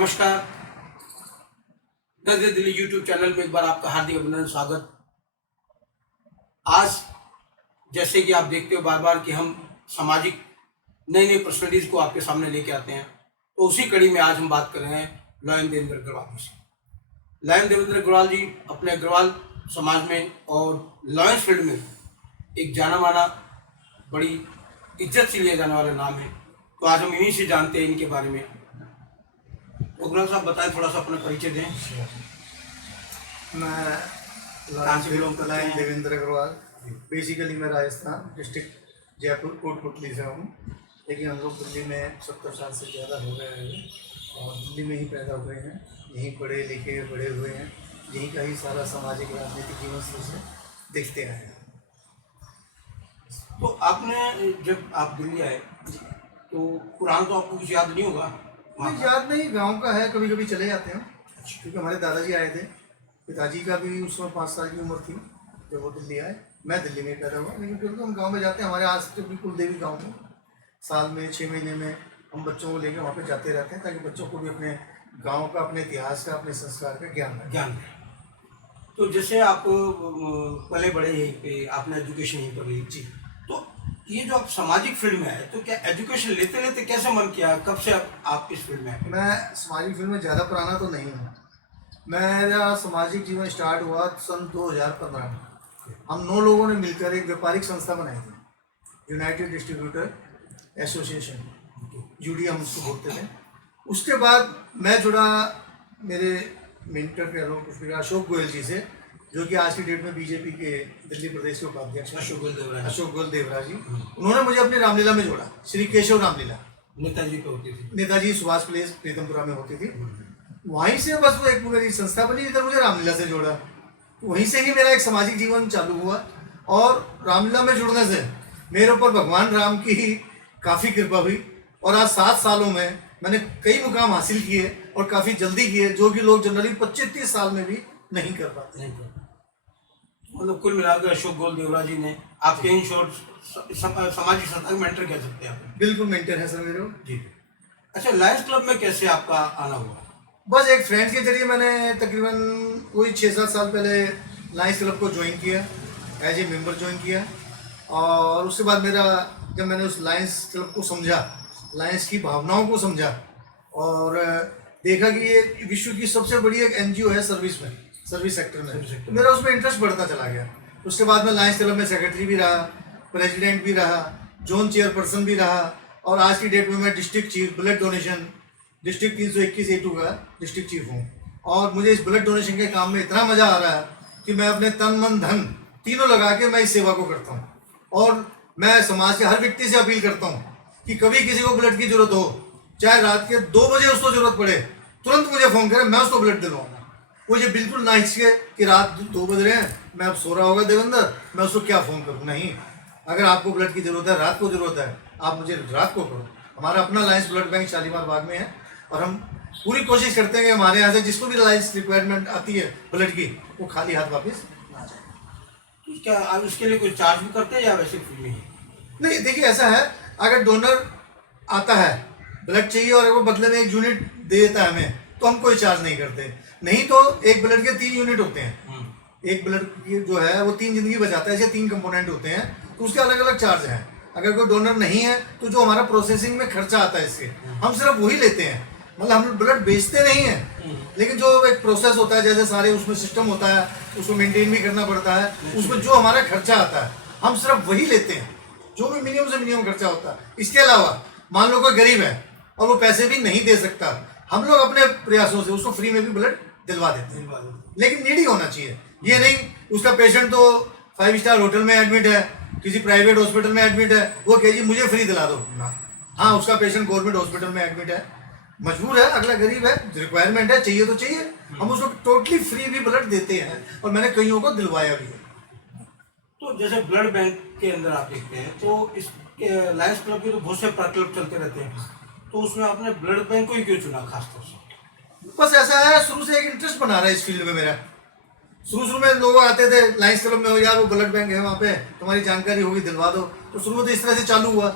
नमस्कार। नजर Delhi YouTube channel में एक बार आपका हार्दिक अभिनंदन, स्वागत। आज जैसे कि आप देखते हो बार बार कि हम सामाजिक नई नई पर्सनैलिटीज को आपके सामने लेके आते हैं, तो उसी कड़ी में आज हम बात कर रहे हैं लायन देवेंद्र अग्रवाल जी से। लायन देवेंद्र अग्रवाल जी अपने अग्रवाल समाज में और लॉयंस फील्ड में एक जाना माना, बड़ी इज्जत से लिया जाने वाला नाम है। तो आज हम इन्हीं से जानते हैं इनके बारे में। अग्रवाल साहब बताएं, थोड़ा सा अपना परिचय दें। मैं लायन देवेंद्र अग्रवाल, बेसिकली मैं राजस्थान डिस्ट्रिक्ट जयपुर कोटपुतली से हूँ, लेकिन हम लोग दिल्ली में 70 साल से ज़्यादा हो गए हैं और दिल्ली में ही पैदा हुए हैं, यहीं पढ़े लिखे बड़े हुए हैं, यहीं का ही सारा सामाजिक राजनीतिक जीवन से देखते आए हैं। तो आपने जब आप दिल्ली आए तो पुराना तो आपको कुछ याद नहीं होगा? नहीं, याद नहीं, गांव का है, कभी कभी चले जाते हैं, क्योंकि हमारे दादाजी आए थे, पिताजी का भी उस समय 5 साल की उम्र थी जब वो दिल्ली आए। मैं दिल्ली में पैदा हुआ, लेकिन फिर तो हम गांव में जाते हैं। हमारे आज तो बिल्कुल देवी गांव में साल में 6 महीने में हम बच्चों को लेकर वहाँ पे जाते रहते हैं, ताकि बच्चों को भी अपने गाँव का, अपने इतिहास का, अपने संस्कार का ज्ञान है। तो जैसे आप पले बड़े यहीं पे, आपने एजुकेशन यहीं पर ली जी, तो ये जो आप सामाजिक फील्ड में आए, तो क्या एजुकेशन लेते लेते कैसे मन किया, कब से आप इस फील्ड में आए? मैं सामाजिक फील्ड में ज़्यादा पुराना तो नहीं हूँ। मेरा सामाजिक जीवन स्टार्ट हुआ सन 2015 में। हम 9 लोगों ने मिलकर एक व्यापारिक संस्था बनाई थी, यूनाइटेड डिस्ट्रीब्यूटर एसोसिएशन, यूडी हम उसको बोलते थे। उसके बाद मैं जुड़ा मेरे मेंटर कह लो कुछ भी अशोक गोयल जी से, जो कि आज की डेट में बीजेपी के दिल्ली प्रदेश के उपाध्यक्ष अशोक गोयल देवरा जी। उन्होंने मुझे अपनी रामलीला में जोड़ा, श्री केशव रामलीला, नेताजी पे होती थी, नेताजी सुभाष प्लेस प्रीतमपुरा में होती थी। वहीं से बस वो एक मेरी संस्था बनी, इधर मुझे रामलीला से जोड़ा। वहीं से ही मेरा एक सामाजिक जीवन चालू हुआ, और रामलीला में जुड़ने से मेरे ऊपर भगवान राम की काफ़ी कृपा हुई, और आज 7 सालों में मैंने कई मुकाम हासिल किए, और काफ़ी जल्दी किए, जो कि लोग जनरली 25-30 साल में भी नहीं कर पाते। मतलब कुल मिलाकर अशोक गोयल देवरा जी ने आपके इन शॉर्ट सामाजिक संस्था मेंटर कह सकते हैं आप? बिल्कुल मेंटर है सर मेरे जी। अच्छा, लायंस क्लब में कैसे आपका आना हुआ? बस एक फ्रेंड के जरिए मैंने तकरीबन कोई 6-7 साल पहले लायंस क्लब को ज्वाइन किया, एज ए मेंबर ज्वाइन किया। और उसके बाद जब मैंने उस लायंस क्लब को समझा, लायंस की भावनाओं को समझा, और देखा कि ये विश्व की सबसे बड़ी एक एनजीओ है सर्विस सेक्टर में, तो मेरा उसमें इंटरेस्ट बढ़ता चला गया। उसके बाद मैं लायंस क्लब में सेक्रेटरी भी रहा, प्रेसिडेंट भी रहा, जोन चेयरपर्सन भी रहा, और आज की डेट में मैं district chief blood donation district 321 A2 का डिस्ट्रिक्ट चीफ हूँ। और मुझे इस ब्लड डोनेशन के काम में इतना मज़ा आ रहा है कि मैं अपने तन मन धन तीनों लगा के मैं इस सेवा को करता हूँ। और मैं समाज के हर व्यक्ति से अपील करता हूँ कि कभी किसी को ब्लड की जरूरत हो, चाहे रात के 2 बजे उसको जरूरत पड़े, तुरंत मुझे फ़ोन करें, मैं उसको ब्लड दिलवाऊंगा। मुझे बिल्कुल ना हिचके कि रात 2 बज रहे हैं, मैं अब सो रहा होगा देवेंद्र, मैं उसको क्या फ़ोन करूँ। नहीं, अगर आपको ब्लड की ज़रूरत है, रात को ज़रूरत है, आप मुझे रात को करो। हमारा अपना लायंस ब्लड बैंक शालीमार बाग में है, और हम पूरी कोशिश करते हैं कि हमारे यहाँ से जिसको भी लायंस रिक्वायरमेंट आती है ब्लड की, वो खाली हाथ वापस ना जाए। क्या आप इसके लिए कोई चार्ज भी करते हैं या वैसे फ्री में? नहीं, देखिए ऐसा है, अगर डोनर आता है, ब्लड चाहिए, और वो बदले में 1 यूनिट दे देता है हमें, तो हम कोई चार्ज नहीं करते। नहीं तो एक ब्लड के 3 यूनिट होते हैं। एक ब्लड की जो है वो 3 जिंदगी बचाता है, ऐसे 3 कंपोनेंट होते हैं, तो उसके अलग अलग चार्ज हैं। अगर कोई डोनर नहीं है तो जो हमारा प्रोसेसिंग में खर्चा आता है इसके, हम सिर्फ वही लेते हैं। मतलब हम ब्लड बेचते नहीं हैं, लेकिन जो एक प्रोसेस होता है, जैसे सारे उसमें सिस्टम होता है, उसको मेंटेन भी करना पड़ता है, उसमें जो हमारा खर्चा आता है हम सिर्फ वही लेते हैं, जो भी मिनिमम से मिनिमम खर्चा होता है। इसके अलावा मान लो कोई गरीब है और वो पैसे भी नहीं दे सकता, हम लोग अपने प्रयासों से उसको फ्री में भी ब्लड दिलवा देते हैं। लेकिन नीडी होना चाहिए, ये नहीं उसका पेशेंट तो 5 स्टार होटल में एडमिट है, किसी प्राइवेट हॉस्पिटल में एडमिट है, वो कहे जी मुझे फ्री दिला दो ना। हाँ, उसका पेशेंट गवर्नमेंट हॉस्पिटल में एडमिट है, मजबूर है, अगला गरीब है, रिक्वायरमेंट है, चाहिए तो चाहिए, हम उसको टोटली फ्री भी ब्लड देते हैं, और मैंने कईयों को दिलवाया भी है। तो जैसे ब्लड बैंक के अंदर आप देखते हैं, तो इस लायंस क्लब के तो बहुत से प्रकल्प चलते रहते हैं, तो उसमें आपने ब्लड बैंक को ही क्यों चुना खासतौर से? बस ऐसा है, शुरू से एक इंटरेस्ट बना रहा है इस फील्ड में मेरा। शुरू में लोग आते थे लायंस क्लब में, हो यार वो ब्लड बैंक है वहाँ पे, तुम्हारी जानकारी होगी, दिलवा दो। तो शुरू में तो इस तरह से चालू हुआ,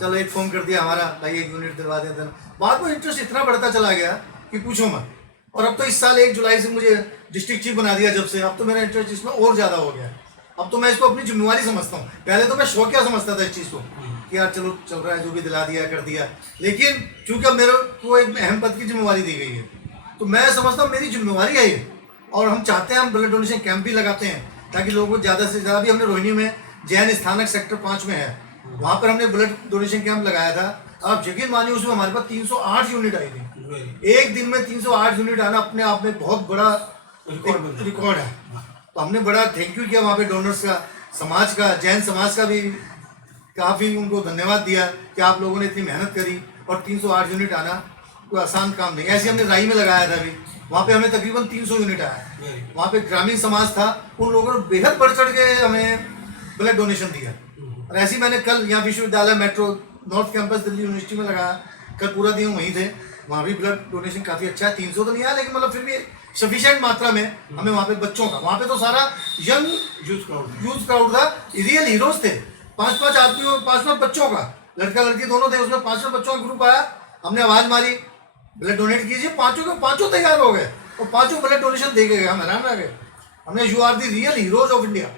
चलो एक फ़ोन कर दिया हमारा भाई, 1 यूनिट दिलवा देते हैं। बाद में इंटरेस्ट इतना बढ़ता चला गया कि पूछो मत। और अब तो इस साल 1 जुलाई से मुझे डिस्ट्रिक्ट चीफ बना दिया जब से, अब तो मेरा इंटरेस्ट इसमें और ज़्यादा हो गया। अब तो मैं इसको अपनी जिम्मेवारी समझता हूँ। पहले तो मैं शौकिया समझता था इस चीज़ को कि यार चलो चल रहा है, जो भी दिला दिया कर दिया, लेकिन चूंकि अब मेरे को एक अहम पद की जिम्मेवारी दी गई है तो मैं समझता हूँ मेरी जिम्मेवारी है ये। और हम चाहते हैं, हम ब्लड डोनेशन कैंप भी लगाते हैं ताकि लोगों को ज़्यादा से ज़्यादा। भी हमने रोहिणी में जैन स्थानक सेक्टर 5 में है, वहाँ पर हमने ब्लड डोनेशन कैंप लगाया था। आप यकीन मानिए उसमें हमारे पास 308 यूनिट आई थी। एक दिन में 308 यूनिट आना अपने आप में बहुत बड़ा रिकॉर्ड है। तो हमने बड़ा थैंक यू किया वहाँ पे डोनर्स का, समाज का, जैन समाज का भी काफ़ी उनको धन्यवाद दिया कि आप लोगों ने इतनी मेहनत करी। और 308 यूनिट आना कोई आसान काम नहीं। ऐसे हमने राई में लगाया था अभी, वहाँ पे हमें तकरीबन 300 यूनिट आया। वहाँ पे ग्रामीण समाज था, उन लोगों ने बेहद बढ़ चढ़ के हमें ब्लड डोनेशन दिया। और ऐसे ही मैंने कल यहाँ विश्वविद्यालय metro north campus Delhi university में लगाया, कल पूरा दिन वहीं थे, वहाँ भी ब्लड डोनेशन काफ़ी अच्छा है। 300 तो नहीं आया लेकिन मतलब फिर भी सफिशिएंट मात्रा में हमें वहाँ पे बच्चों का, वहाँ पे तो सारा यंग यूथ क्राउड था, रियल हीरोज थे। 5-5 आदमियों, 5-5 बच्चों का, लड़का लड़की दोनों थे, उसमें 5-5 बच्चों का ग्रुप आया। हमने आवाज़ मारी ब्लड डोनेट कीजिए, पाँचों के पाँचों तैयार हो गए और पाँचों ब्लड डोनेशन दे के गए। हम हैरान रह गए। हमने you are the real heroes of India,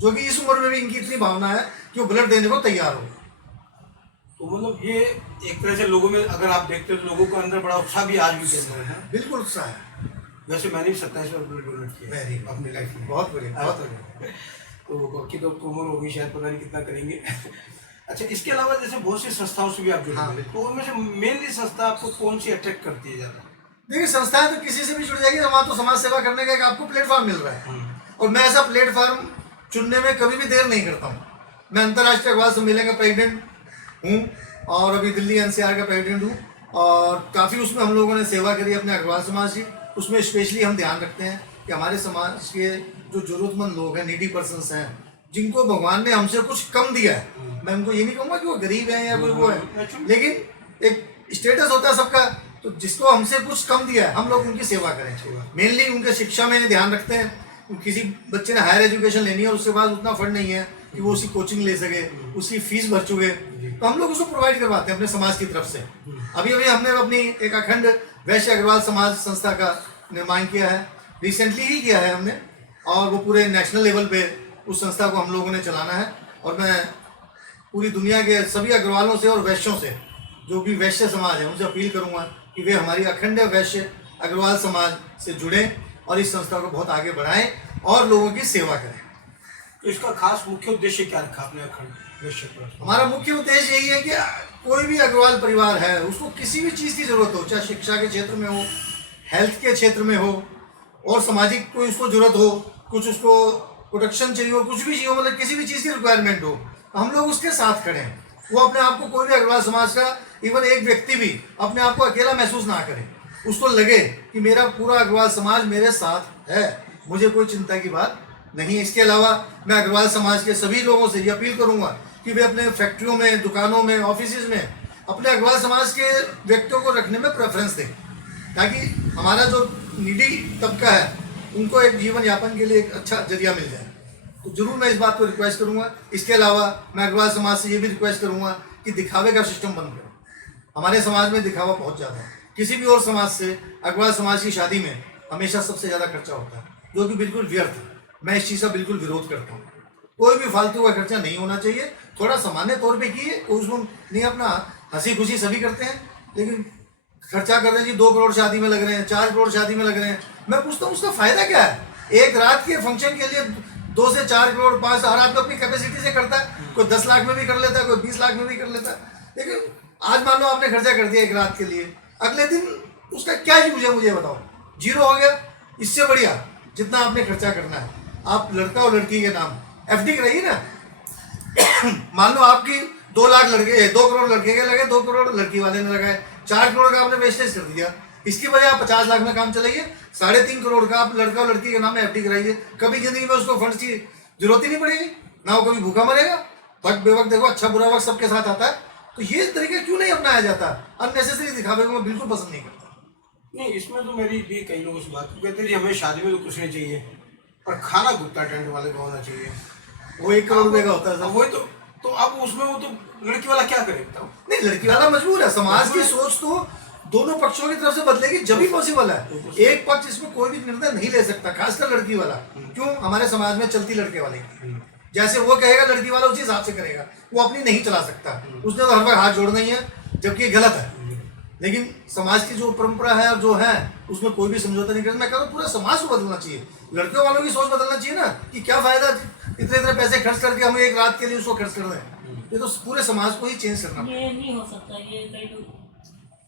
जो कि इस उम्र में भी इनकी इतनी भावना है कि वो ब्लड देने को तैयार हो। तो मतलब ये एक तरह से लोगों में अगर आप देखते हो तो लोगों के अंदर बड़ा उत्साह भी आज भी चल रहा है। बिल्कुल उत्साह है। वैसे मैंने भी 27 बार ब्लड डोनेट किया अपनी लाइफ में। बहुत बढ़िया, बहुत बढ़िया। तो बाकी तो उम्र होगी शायद, पता नहीं कितना करेंगे। अच्छा, इसके अलावा जैसे बहुत सी संस्थाओं से भी आप जुड़े हैं, तो उनमें से मेनली संस्था आपको कौन सी अट्रैक्ट करती है ज़्यादा? देखिए, संस्थाएं तो किसी से भी जुड़ जाएगी, वहाँ तो समाज सेवा करने का एक आपको प्लेटफॉर्म मिल रहा है। और मैं ऐसा प्लेटफॉर्म चुनने में कभी भी देर नहीं करता हूँ। मैं अंतर्राष्ट्रीय अग्रवाल सम्मेलन का प्रेसिडेंट हूँ और अभी दिल्ली NCR का प्रेसिडेंट हूँ, और काफ़ी उसमें हम लोगों ने सेवा करी अपने अग्रवाल समाज की। उसमें स्पेशली हम ध्यान रखते हैं कि हमारे समाज के जो ज़रूरतमंद लोग हैं, नीडी पर्सनस हैं, जिनको भगवान ने हमसे कुछ कम दिया है, मैं उनको ये नहीं कहूँगा कि वो गरीब है या कोई वो है, लेकिन एक स्टेटस होता है सबका, तो जिसको हमसे कुछ कम दिया है हम लोग उनकी सेवा करें। मेनली उनके शिक्षा में ध्यान रखते हैं। किसी बच्चे ने हायर एजुकेशन लेनी है और उसके बाद उतना फंड नहीं है कि वो उसकी कोचिंग ले सके, उसकी फीस भर चुके, तो हम लोग उसको प्रोवाइड करवाते हैं अपने समाज की तरफ से। अभी हमने अपनी एक अखंड वैश्य अग्रवाल समाज संस्था का निर्माण किया है, रिसेंटली ही किया है हमने, और वो पूरे नेशनल लेवल पे उस संस्था को हम लोगों ने चलाना है। और मैं पूरी दुनिया के सभी अग्रवालों से और वैश्यों से, जो भी वैश्य समाज है, उनसे अपील करूंगा कि वे हमारी अखंड वैश्य अग्रवाल समाज से जुड़ें और इस संस्था को बहुत आगे बढ़ाएं और लोगों की सेवा करें। तो इसका खास मुख्य उद्देश्य क्या रखा आपने अखंड वैश्य? हमारा मुख्य उद्देश्य यही है कि कोई भी अग्रवाल परिवार है, उसको किसी भी चीज़ की जरूरत हो, चाहे शिक्षा के क्षेत्र में हो, हेल्थ के क्षेत्र में हो, और सामाजिक कोई उसको जरूरत हो, कुछ उसको प्रोटेक्शन चाहिए हो, कुछ भी चाहिए हो, मतलब किसी भी चीज़ की रिक्वायरमेंट हो, हम लोग उसके साथ खड़े हैं। वो अपने आप को, कोई भी अग्रवाल समाज का इवन एक व्यक्ति भी अपने आप को अकेला महसूस ना करे, उसको लगे कि मेरा पूरा अग्रवाल समाज मेरे साथ है, मुझे कोई चिंता की बात नहीं है। इसके अलावा मैं अग्रवाल समाज के सभी लोगों से ये अपील करूंगा कि वे अपने फैक्ट्रियों में, दुकानों में, ऑफिस में अपने अग्रवाल समाज के व्यक्तियों को रखने में प्रेफरेंस दें, ताकि हमारा जो नीडी तबका है उनको एक जीवन यापन के लिए एक अच्छा जरिया मिल जाए। तो जरूर मैं इस बात को रिक्वेस्ट करूंगा। इसके अलावा मैं अग्रवाल समाज से ये भी रिक्वेस्ट करूंगा कि दिखावे का सिस्टम बंद करें। हमारे समाज में दिखावा बहुत ज़्यादा है। किसी भी और समाज से अग्रवाल समाज की शादी में हमेशा सबसे ज़्यादा खर्चा होता है, जो कि बिल्कुल व्यर्थ है। मैं इस चीज़ का बिल्कुल विरोध करता हूँ। कोई भी फालतू का खर्चा नहीं होना चाहिए। थोड़ा सामान्य तौर पे किए, उसमें नहीं, अपना हंसी खुशी सभी करते हैं, लेकिन खर्चा कर रहे हैं जी 2 करोड़ शादी में लग रहे हैं, 4 करोड़ शादी में लग रहे हैं। मैं पूछता हूँ उसका फ़ायदा क्या है? एक रात के फंक्शन के लिए 2 से 4 करोड़ 5 हर आदमी अपनी कैपेसिटी से करता है। कोई 10 लाख में भी कर लेता है, कोई 20 लाख में भी कर लेता है। लेकिन आज मान लो आपने खर्चा कर दिया एक रात के लिए, अगले दिन उसका क्या यूज है मुझे बताओ? 0 हो गया। इससे बढ़िया जितना आपने खर्चा करना है, आप लड़का और लड़की के नाम FD कराइए ना। मान लो आपकी 2 लाख लड़के, 2 करोड़ लड़के के लगे, 2 करोड़ लड़की वाले ने लगाए, 4 करोड़ का आपने वेस्टेज कर दिया। इसकी वजह आप 50 लाख में काम चलाइए, 3.5 करोड़ का आप लड़का और लड़की के नाम में FD कराइए। कभी जिंदगी में उसको फंड्स की जरूरत ही नहीं पड़ेगी, ना वो कभी भूखा मरेगा। वक्त बेवक्त देखो, अच्छा बुरा वक्त सबके साथ आता है। तो ये तरीका क्यों नहीं अपनाया जाता? अननेसेसरी दिखावे को मैं बिल्कुल पसंद नहीं करता। नहीं, इसमें तो मेरी भी कई लोगों से बात कहते हैं जी हमें शादी में तो कुछ नहीं चाहिए, पर खाना गुप्ता टेंट वाले को होना चाहिए। वो 1 करोड़ रुपए का होता है। वही तो अब उसमें वो तो लड़की वाला क्या करे बताओ? नहीं, लड़की वाला मजबूर है। समाज की सोच तो दोनों पक्षों की तरफ से बदलेगी जब ही पॉसिबल है। एक पक्ष इसमें कोई भी निर्णय नहीं ले सकता, खासकर लड़की वाला। क्यों? हमारे समाज में चलती लड़के वाले की। जैसे वो कहेगा लड़की वाला उसी हिसाब से करेगा, वो अपनी नहीं चला सकता, उसने तो हर बार हाथ जोड़ना ही है, जबकि ये गलत है। लेकिन समाज की जो परंपरा है और जो है उसमें कोई भी समझौता नहीं करना। मैं कह रहा हूँ पूरा समाज को बदलना चाहिए, लड़कियों वालों की सोच बदलना चाहिए ना, कि क्या फायदा इतने इतने पैसे खर्च करके हम एक रात के लिए उसको खर्च कर रहे हैं। ये तो पूरे समाज को ही चेंज करना पड़ेगा। ये नहीं हो सकता, ये कई लोग।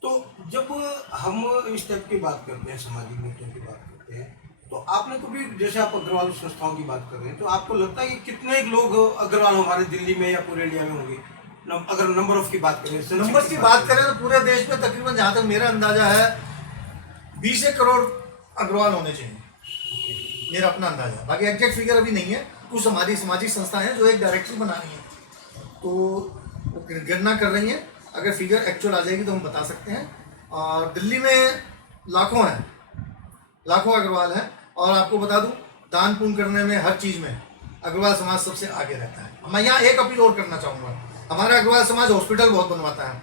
तो जब हम इस टाइप की बात करते हैं, सामाजिक मुद्दों की बात करते हैं, तो आपने कभी, जैसे आप अग्रवाल संस्थाओं की बात कर रहे हैं, तो आपको लगता है कि कितने लोग अग्रवाल हमारे दिल्ली में या पूरे इंडिया में होंगे? अगर नंबर ऑफ की बात करें, नंबर की बात करें तो पूरे देश में तकरीबन, जहाँ तक मेरा अंदाजा है, 20 करोड़ अग्रवाल होने चाहिए, मेरा अपना अंदाजा। बाकी एग्जैक्ट फिगर अभी नहीं है, कुछ हमारी सामाजिक संस्थाएं हैं जो एक डायरेक्टरी बना रही हैं, तो वो गणना कर रही हैं। अगर फिगर एक्चुअल आ जाएगी तो हम बता सकते हैं। और दिल्ली में लाखों हैं, लाखों अग्रवाल हैं। और आपको बता दूं, दान पुण्य करने में, हर चीज़ में अग्रवाल समाज सबसे आगे रहता है। मैं यहाँ एक अपील और करना चाहूँगा, हमारा अग्रवाल समाज हॉस्पिटल बहुत बनवाता है,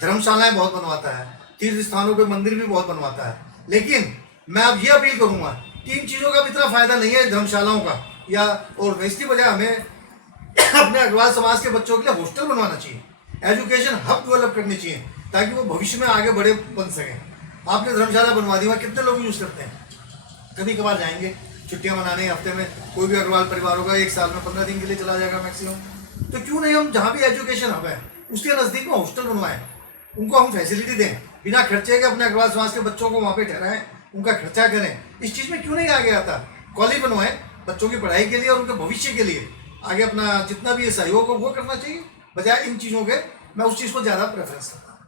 धर्मशालाएं बहुत बनवाता है, तीर्थ स्थानों पे मंदिर भी बहुत बनवाता है, लेकिन मैं अब ये अपील करूँगा कि इन चीज़ों का भी इतना फायदा नहीं है धर्मशालाओं का, या और इसकी बजाय हमें अपने अग्रवाल समाज के बच्चों के लिए हॉस्टल बनवाना चाहिए, एजुकेशन हब डेवलप करनी चाहिए, ताकि वो भविष्य में आगे बड़े बन सकें। आपने धर्मशाला बनवा दी, वहाँ कितने लोग यूज़ करते हैं? कभी कभार जाएंगे छुट्टियां मनाने, हफ्ते में कोई भी अग्रवाल परिवार होगा, एक साल में 15 दिन के लिए चला जाएगा मैक्सिमम। तो क्यों नहीं हम जहाँ भी एजुकेशन हब है उसके नज़दीक में हॉस्टल बनवाएं, उनको हम फैसिलिटी दें, बिना खर्चे के अपने अग्रवाल समाज के बच्चों को वहाँ पे ठहराएं, उनका खर्चा करें। इस चीज़ में क्यों नहीं आगे आता? कॉलेज बनवाएं बच्चों की पढ़ाई के लिए और उनके भविष्य के लिए, आगे अपना जितना भी सहयोग हो वो करना चाहिए, बजाय इन चीज़ों के। मैं उस चीज़ को ज़्यादा प्रेफरेंस करता हूँ।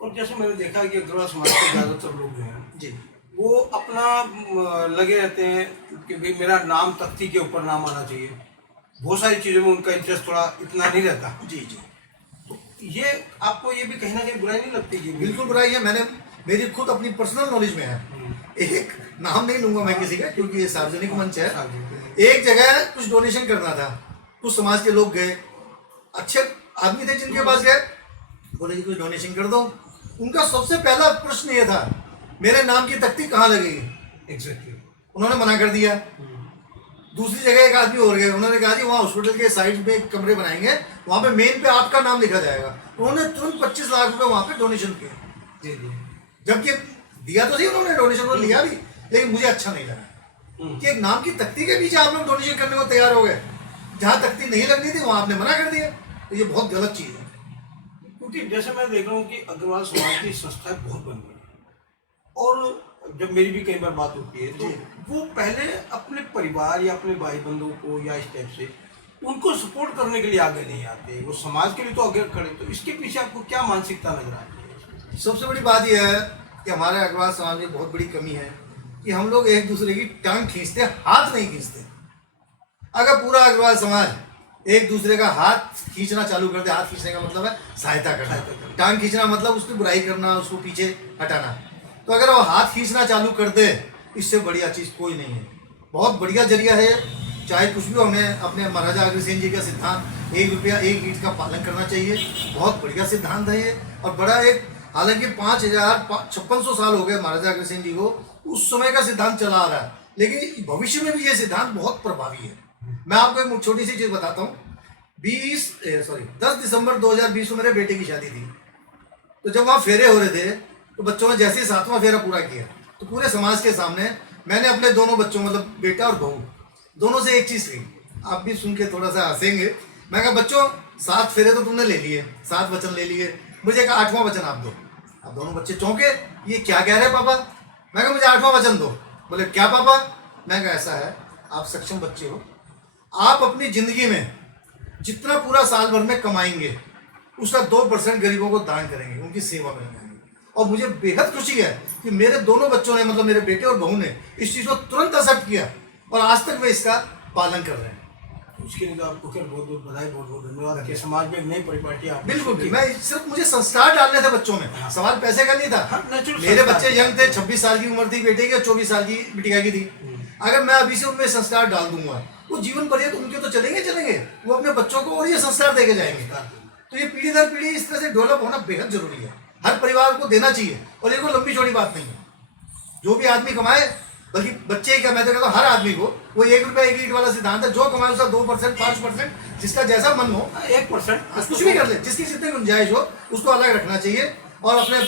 और जैसे मैंने देखा है कि अग्रवाल समाज के ज़्यादातर लोग जो हैं जी, वो अपना लगे रहते हैं कि भाई मेरा नाम तख्ती के ऊपर नाम आना चाहिए, बहुत सारी चीज़ों में उनका इंटरेस्ट थोड़ा इतना नहीं रहता। जी जी, तो ये आपको ये भी कहीं ना कहीं बुराई नहीं लगती? कि बिल्कुल बुराई है। मैंने, मेरी खुद अपनी पर्सनल नॉलेज में है, एक नाम नहीं लूंगा मैं किसी का क्योंकि ये सार्वजनिक मंच है। एक जगह कुछ डोनेशन करना था, कुछ समाज के लोग गए, अच्छे आदमी थे जिनके पास गए, बोले जी कुछ डोनेशन कर दो। उनका सबसे पहला प्रश्न ये था, मेरे नाम की तख्ती कहाँ लगेगी? एग्जैक्टली। उन्होंने मना कर दिया। दूसरी जगह एक आदमी और गए, उन्होंने कहा जी वहाँ हॉस्पिटल के साइड पे एक कमरे बनाएंगे, वहाँ पे मेन पे आपका नाम लिखा जाएगा। उन्होंने तुरंत 25 लाख रुपए वहाँ पे डोनेशन किए। जी जी। जबकि दिया तो सही उन्होंने, डोनेशन को लिया भी, लेकिन मुझे अच्छा नहीं लगा कि एक नाम की तख्ती के पीछे आप लोग डोनेशन करने को तैयार हो गए, जहाँ तख्ती नहीं लगनी थी वहाँ आपने मना कर दिया। तो ये बहुत गलत चीज़ है। क्योंकि जैसे मैं देख रहा हूँ कि अग्रवाल समाज की संस्थाएं बहुत बन गई, और जब मेरी भी कई बार बात होती है तो वो पहले अपने परिवार या अपने भाई बंधुओं को या इस टाइप से उनको सपोर्ट करने के लिए आगे नहीं आते, वो समाज के लिए तो आगे खड़े। तो इसके पीछे आपको क्या मानसिकता नजर आती है? सबसे बड़ी बात यह है कि हमारे अग्रवाल समाज में बहुत बड़ी कमी है कि हम लोग एक दूसरे की टांग खींचते, हाथ नहीं खींचते। अगर पूरा अग्रवाल समाज एक दूसरे का हाथ खींचना चालू कर दे, हाथ खींचने का मतलब है सहायता करना, टांग खींचना मतलब उसकी बुराई करना, उसको पीछे हटाना। तो अगर वो हाथ खींचना चालू कर दे, इससे बढ़िया चीज़ कोई नहीं है। बहुत बढ़िया जरिया है, चाहे कुछ भी हो। हमें अपने महाराजा अग्रसेन जी का सिद्धांत 1 रुपया 1 ईंट का पालन करना चाहिए, बहुत बढ़िया सिद्धांत है ये। और बड़ा एक, हालांकि 5600 साल हो गए महाराजा अग्रसेन जी को, उस समय का सिद्धांत चला आ रहा है, लेकिन भविष्य में भी ये सिद्धांत बहुत प्रभावी है। मैं आपको एक छोटी सी चीज़ बताता हूँ। 10 दिसंबर 2020 को मेरे बेटे की शादी थी। तो जब वहाँ फेरे हो रहे थे तो बच्चों ने जैसे ही 7वां फेरा पूरा किया तो पूरे समाज के सामने मैंने अपने दोनों बच्चों, मतलब बेटा और बहू, दोनों से एक चीज़ कही, आप भी सुन के थोड़ा सा हंसेंगे। मैं कहा बच्चों 7 फेरे तो तुमने ले लिए, 7 वचन ले लिए, मुझे कहा 8वां वचन आप दो। अब दोनों बच्चे चौंके, ये क्या कह रहे हैं पापा? मैं कहा मुझे 8वां वचन दो। बोले क्या पापा? मैं कहा ऐसा है, आप सक्षम बच्चे हो, आप अपनी ज़िंदगी में जितना पूरा साल भर में कमाएंगे उसका 2% गरीबों को दान करेंगे, उनकी सेवा में लगाएंगे। और मुझे बेहद खुशी है कि मेरे दोनों बच्चों ने, मतलब मेरे बेटे और बहू ने, इस चीज़ को तुरंत एक्सेप्ट किया और आज तक वे इसका पालन कर रहे हैं। उसके लिए तो आपको क्या बहुत बहुत बधाई, बहुत बहुत धन्यवाद कि समाज में एक नई परिपाटी आप। बिल्कुल, मैं सिर्फ, मुझे संस्कार डालने थे बच्चों में, सवाल पैसे का नहीं था। मेरे बच्चे यंग थे, 26 साल की उम्र थी बेटे की और 24 साल की बिटिया की थी। अगर मैं अभी से उनमें संस्कार डाल दूंगा, वो जीवन पर्यंत उनके तो चलेंगे, वो अपने बच्चों को और ये संस्कार देके जाएंगे। तो ये पीढ़ी दर पीढ़ी इस तरह से डेवलप होना बेहद जरूरी है। हर परिवार को देना चाहिए। और ये कोई लंबी चौड़ी बात नहीं है, जो भी आदमी कमाए, बल्कि बच्चे ही क्या, मैं तो कहता हूँ हर आदमी को वो 1 रुपया 1 ईंट वाला सिद्धांत है, जो कमाए उसका 2% 5%, जिसका जैसा मन हो 1% कुछ भी कर ले, जिसकी जितनी गुंजाइश हो उसको अलग रखना चाहिए, और अपने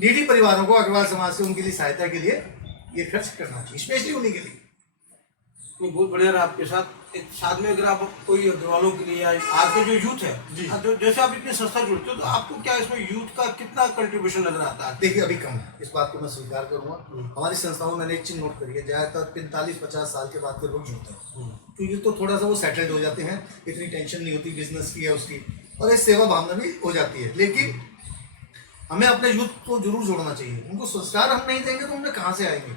नीडी परिवारों को अग्रवाल समाज से उनके लिए सहायता के लिए ये खर्च करना चाहिए, स्पेशली उन्हीं के लिए। नहीं, बहुत बढ़िया रहा आपके साथ। साथ में अगर आप कोई अग्रवालों के लिए आज के जो यूथ है, जो जैसे आप इतनी संस्था जुड़ते हो, तो आपको क्या इसमें यूथ का कितना कंट्रीब्यूशन नजर आता है? देखिए अभी कम है, इस बात को मैं स्वीकार करूंगा। हमारी संस्थाओं में मैंने एक चीज नोट करी है, ज़्यादातर 45-50 साल के बाद के लोग जुड़ते हैं, क्योंकि तो थोड़ा सा वो सेटल्ड हो जाते हैं, इतनी टेंशन नहीं होती बिजनेस की है उसकी, और एक सेवा भावना भी हो जाती है। लेकिन हमें अपने यूथ को जरूर जोड़ना चाहिए, उनको संस्कार हम नहीं देंगे तो उन्हें कहाँ से आएंगे।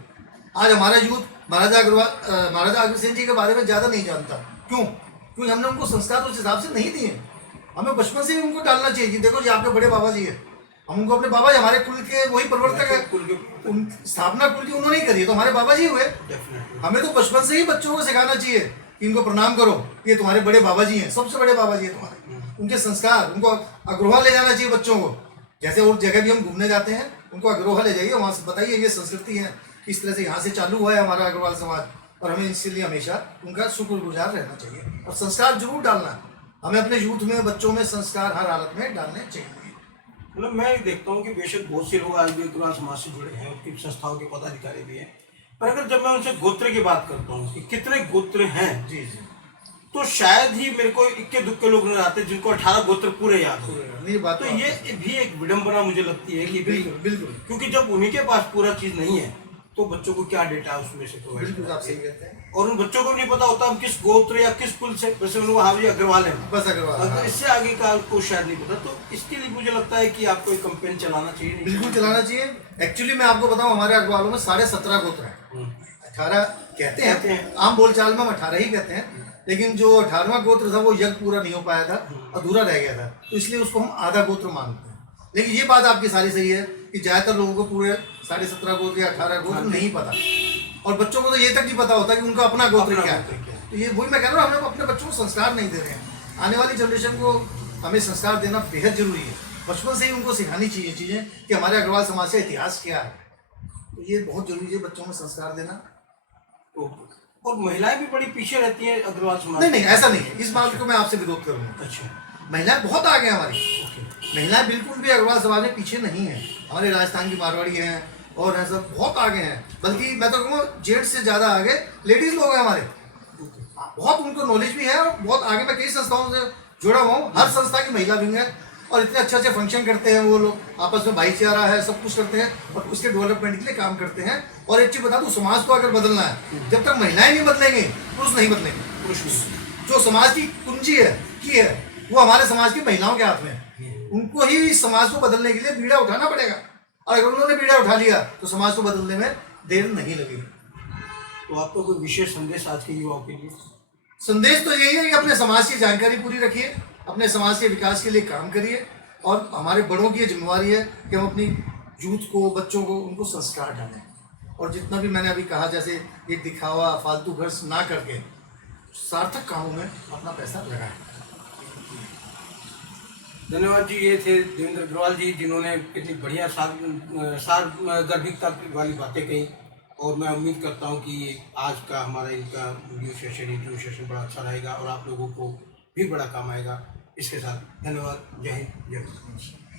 आज हमारा यूथ महाराजा अग्रसेन जी के बारे में ज़्यादा नहीं जानता, क्यों? क्योंकि हमने उनको संस्कार उस हिसाब से नहीं दिए। हमें बचपन से ही उनको डालना चाहिए कि देखो जी आपके बड़े बाबा जी है, हम उनको अपने बाबा जी, हमारे कुल के वही प्रवर्तक है, कुल के स्थापना कुल की उन्होंने ही करी है, तो हमारे बाबा जी हुए। हमें तो बचपन से ही बच्चों को सिखाना चाहिए कि इनको प्रणाम करो, ये तुम्हारे बड़े बाबा जी हैं, सबसे बड़े बाबा जी हैं तुम्हारे। उनके संस्कार, उनको अग्रोहा ले जाना चाहिए बच्चों को। जैसे और जगह भी हम घूमने जाते हैं, उनको अग्रोहा ले जाइए, वहाँ से बताइए ये संस्कृति है, इस तरह से यहाँ से चालू हुआ है हमारा अग्रवाल समाज, और हमें इसके लिए हमेशा उनका शुक्रगुजार रहना चाहिए और संस्कार जरूर डालना। हमें अपने यूथ में, बच्चों में संस्कार हर हालत में डालने चाहिए। मतलब मैं देखता हूँ कि बेशक बहुत से लोग आज भी अग्रवाल समाज से जुड़े हैं, उनकी संस्थाओं के पदाधिकारी भी हैं, पर अगर जब मैं उनसे गोत्र की बात करता हूँ कि कितने गोत्र हैं, जी जी, तो शायद ही मेरे को इक्के दुक्के लोग नजर आते जिनको 18 गोत्र पूरे याद हो। नहीं बात तो ये भी एक विडंबना मुझे लगती है कि बिल्कुल बिल्कुल क्योंकि जब उन्हीं के पास पूरा चीज नहीं है तो बच्चों को क्या डेटा उसमें से प्रोवाइड बिल्कुल आप सही कहते हैं। और उन बच्चों को भी नहीं पता होता हम किस गोत्र या किस कुल से, वैसे उनको हाँ भी अग्रवाल है बस अग्रवाल, तो इससे आगे का को शायद नहीं पता। तो इसके लिए मुझे लगता है कि आपको एक कैंपेन चलाना चाहिए। नहीं बिल्कुल चलाना चाहिए। एक्चुअली मैं आपको बताऊं, हमारे अग्रवालों में 17.5 गोत्र हैं। 18 कहते हैं, आम बोलचाल में हम 18 ही कहते हैं, लेकिन जो 18वां गोत्र था वो यज्ञ पूरा नहीं हो पाया था, अधूरा रह गया था, तो इसलिए उसको हम आधा गोत्र मानते हैं। लेकिन ये बात आपकी सारी सही है कि ज़्यादातर लोगों को पूरे 17.5 गोत्र या 18 गोत्र नहीं पता, और बच्चों को तो ये तक नहीं पता होता कि उनका अपना गोत्र क्या है। तो ये वही मैं कह रहा हूँ, हम अपने बच्चों को संस्कार नहीं दे रहे हैं। आने वाली जनरेशन को हमें संस्कार देना बेहद जरूरी है, बचपन से ही उनको सिखानी चाहिए चीज़ें कि हमारे अग्रवाल समाज का इतिहास क्या है। तो ये बहुत जरूरी है बच्चों में संस्कार देना। और महिलाएं भी बड़ी पीछे रहती हैं अग्रवाल समाज। नहीं नहीं, ऐसा नहीं है, इस बात को मैं आपसे विरोध करूँगा। अच्छा, महिलाएं बहुत आगे हैं हमारी, महिलाएं बिल्कुल भी अग्रवाल समाज में पीछे नहीं है। हमारे राजस्थान की मारवाड़ी हैं और हैं, सब बहुत आगे हैं, बल्कि मैं तो कहूँगा जेंट्स से ज़्यादा आगे लेडीज़ लोग हैं हमारे। बहुत उनको नॉलेज भी है और बहुत आगे। मैं कई संस्थाओं से जुड़ा हुआ हूँ, हर संस्था की महिला विंग है, और इतने अच्छे अच्छे फंक्शन करते हैं वो लोग, आपस में भाईचारा है, सब कुछ करते हैं और उसके डेवलपमेंट के लिए काम करते हैं। और एक चीज़ बता दूँ, समाज को अगर बदलना है, जब तक महिलाएं नहीं बदलेंगे पुरुष नहीं बदलेंगे। जो समाज की कुंजी है वो हमारे समाज की महिलाओं के हाथ में है। उनको ही इस समाज को बदलने के लिए बीड़ा उठाना पड़ेगा, और अगर उन्होंने बीड़ा उठा लिया तो समाज को बदलने में देर नहीं लगेगी। तो आपका कोई विशेष संदेश आज के युवाओं के लिए? संदेश तो यही है कि अपने समाज की जानकारी पूरी रखिए, अपने समाज के विकास के लिए काम करिए, और हमारे बड़ों की ये जिम्मेवारी है कि हम अपनी यूथ को, बच्चों को, उनको संस्कार डालें। और जितना भी मैंने अभी कहा, जैसे ये दिखावा, फालतू खर्च ना करके सार्थक कामों में अपना पैसा लगाएं। धन्यवाद जी। ये थे देवेंद्र अग्रवाल जी, जिन्होंने इतनी बढ़िया सारगर्भिकता वाली बातें कही, और मैं उम्मीद करता हूँ कि आज का हमारा इनका वीडियो सेशन, इंटरव्यू सेशन बड़ा अच्छा रहेगा और आप लोगों को भी बड़ा काम आएगा। इसके साथ धन्यवाद। जय हिंद, जय भारत।